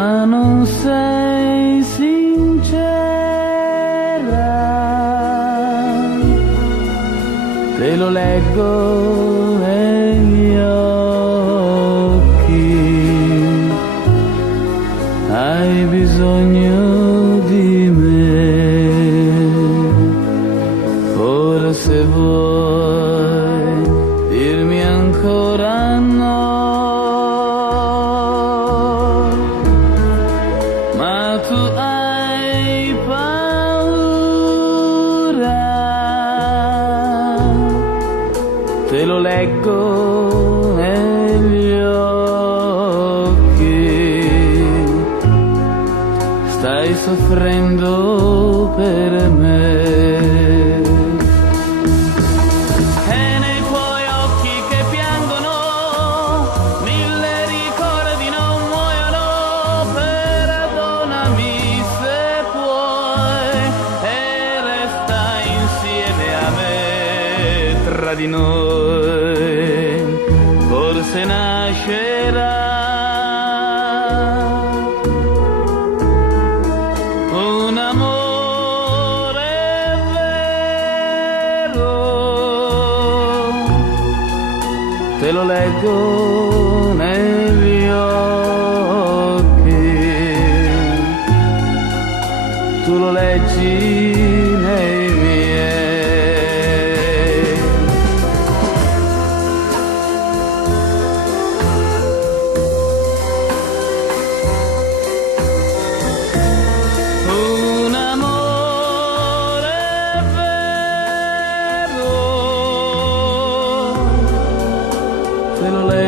ma non sei sincera. Te lo leggo negli occhi, hai bisogno di me. Ora se vuoi dirmi ancora no, ma tu hai paura. Te lo leggo negli occhi, stai soffrendo per me. E nei tuoi occhi che piangono, mille ricordi non muoiono. Perdonami se puoi e resta insieme a me. Tra di noi forse nascerà un amore vero. Te lo leggo negli occhi, tu lo leggi nei miei. Un amore vero, te lo leggo